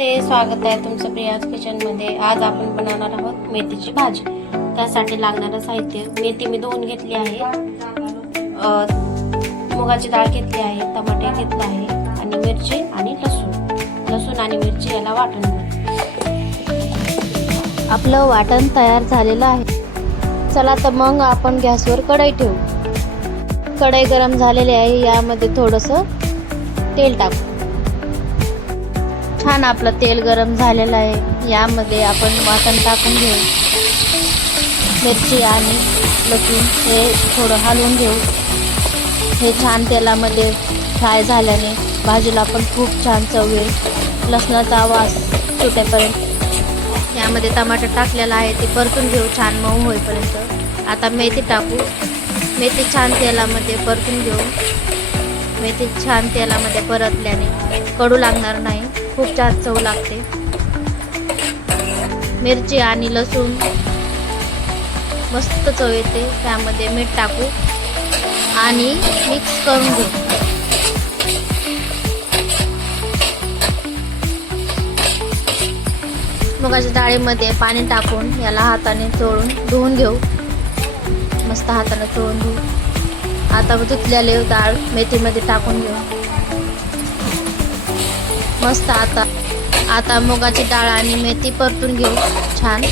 नमस्ते, स्वागत आहे तुमचं प्रियाज किचनमध्ये। आज आपण बनवणार आहोत मेथीची भाजी। त्यासाठी लागणारं साहित्य: मेथी मी धुवून घेतली आहे, मुगाची डाळ घेतली आहे, टमाटे घेतले आहे आणि मिरची आणि लसूण आणि मिरची याला वाटण। आपलं वाटण तयार झालेलं आहे। चला तर मग आपण गॅसवर कढई ठेवू। कढई गरम झालेली आहे, यामध्ये थोडंसं तेल टाकू। छान आपलं तेल गरम झालेलं आहे, यामध्ये आपण वाटण टाकून घेऊ। मिरची आणि लसूण हे थोडं हलवून घेऊ। हे छान तेलामध्ये फ्राय झाल्याने भाजीला पण खूप छान चव येईल, लसणाचा वास सुटेपर्यंत। यामध्ये टमाटर टाकलेला आहे, ते परतून घेऊ छान मऊ होईपर्यंत। आता मेथी टाकू। मेथी छान तेलामध्ये परतून घेऊ। मेथी छान तेलामध्ये परतल्याने कडू लागणार नाही, खूप छान चव लागते। मिरची आणि लसूण मस्त चव येते, त्यामध्ये मीठ टाकू आणि मिक्स करून घेऊ। मुगाच्या डाळीमध्ये पाणी टाकून याला हाताने चोळून धुवून घेऊ। मस्त हाताने चोळून घेऊ। आता धुतलेले डाळ मेथीमध्ये टाकून घेऊ। मस्त आता मुगाची डाळ आणि मेथी परतून घेऊ छान।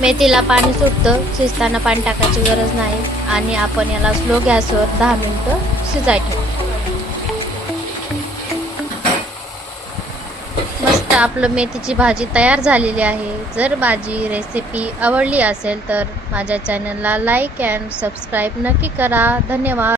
मेथीला पाणी सुटतं, शिजताना पाणी टाकायची गरज नाही आणि आपण याला स्लो गॅसवर 10 मिनिटं शिजायला ठेवू। मस्त आपलं मेथीची भाजी तयार झालेली आहे। जर माझी रेसिपी आवडली असेल तर माझ्या चॅनलला लाईक अँड सबस्क्राईब नक्की करा। धन्यवाद।